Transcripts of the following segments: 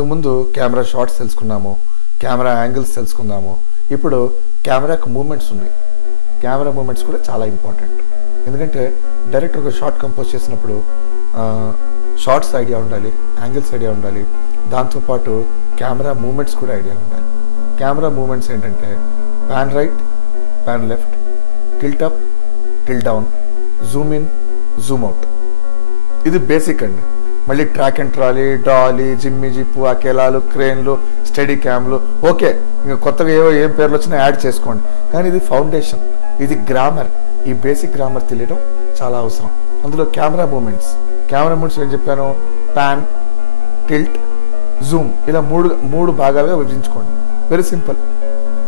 ఇంతకుముందు camera shots తెలుసుకున్నాము, camera angles తెలుసుకున్నాము. ఇప్పుడు కెమెరాకు మూమెంట్స్ ఉన్నాయి. కెమెరా మూమెంట్స్ కూడా చాలా ఇంపార్టెంట్. ఎందుకంటే డైరెక్ట్ ఒక షార్ట్ కంపోజ్ చేసినప్పుడు షార్ట్స్ ఐడియా ఉండాలి, యాంగిల్స్ ఐడియా ఉండాలి, దాంతోపాటు కెమెరా మూమెంట్స్ కూడా ఐడియా ఉండాలి. కెమెరా మూమెంట్స్ ఏంటంటే pan right, pan left, tilt up, tilt down, zoom in, zoom out. ఇది బేసిక్ అండి. మళ్ళీ track and trolley, dolly, jimmy jib, అకేలాలు, క్రేన్లు, స్టడీ క్యామ్లు, ఓకే ఇంకా కొత్తగా ఏం పేర్లు వచ్చినా యాడ్ చేసుకోండి. కానీ ఇది ఫౌండేషన్, ఇది గ్రామర్. ఈ బేసిక్ గ్రామర్ తెలియడం చాలా అవసరం. అందులో కెమెరా మూమెంట్స్ ఏం చెప్పాను? పాన్, టిల్ట్, జూమ్, ఇలా మూడు భాగాలుగా విభజించుకోండి. Very simple.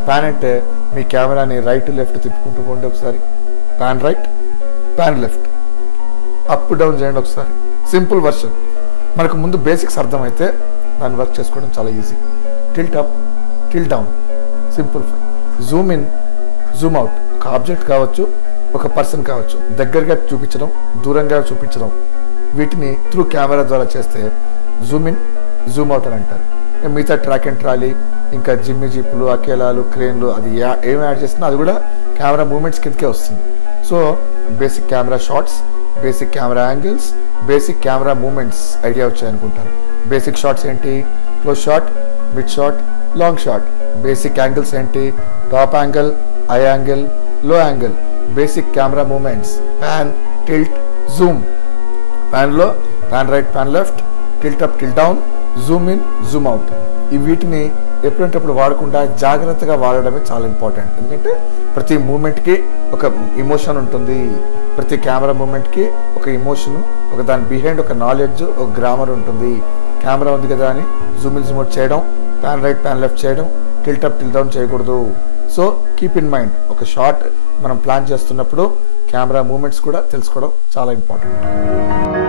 పాన్ అంటే మీ కెమెరాని రైట్ లెఫ్ట్ తిప్పుకుంటూ పోండి ఒకసారి. Pan right, pan left, up down చేయండి ఒకసారి. Simple version. మనకు ముందు బేసిక్స్ అర్థమైతే దాన్ని వర్క్ చేసుకోవడం చాలా easy. Tilt up, tilt down, simplify. Zoom in, zoom out. ఒక ఆబ్జెక్ట్ కావచ్చు, ఒక పర్సన్ కావచ్చు, దగ్గరగా చూపించడం, దూరంగా చూపించడం, వీటిని త్రూ కెమెరా ద్వారా చేస్తే జూమ్ ఇన్, జూమ్ అవుట్ అని అంటారు. మిగతా ట్రాక్ అండ్ ట్రాలీ, ఇంకా జిమ్మి జీపులు, అకేలాలు, క్రేన్లు, అది ఏం యాడ్ చేసినా అది కూడా కెమెరా మూమెంట్స్ కిందకే వస్తుంది. So basic camera shots, basic camera angles, basic camera moments idea వచ్చాయనుకుంటాను. బేసిక్ షాట్స్ ఏంటి? Close shot, mid shot, long shot. Basic angles ఏంటి? Top angle, eye angle, low angle. Basic camera moments pan, tilt, zoom. ప్యాన్లో pan right, pan left, tilt up, tilt down, zoom in, zoom out. ఈ వీటిని ఎప్పుడంటప్పుడు వాడకుండా జాగ్రత్తగా వాడడమే చాలా important. ఎందుకంటే ప్రతి మూమెంట్కి ఒక ఇమోషన్ ఉంటుంది. ప్రతి కెమెరా మూమెంట్కి ఒక ఇమోషను, ఒక దాని బిహైండ్ ఒక నాలెడ్జ్, ఒక గ్రామర్ ఉంటుంది. కెమెరా ఉంది కదా అని జూమ్ ఇన్, జూమ్ అవుట్ చేయడం, పాన్ రైట్, పాన్ లెఫ్ట్ చేయడం, టిల్ట్ అప్, టిల్ట్ డౌన్ చేయకూడదు. సో కీప్ ఇన్ మైండ్, ఒక షాట్ మనం ప్లాన్ చేస్తున్నప్పుడు కెమెరా మూమెంట్స్ కూడా తెలుసుకోవడం చాలా ఇంపార్టెంట్.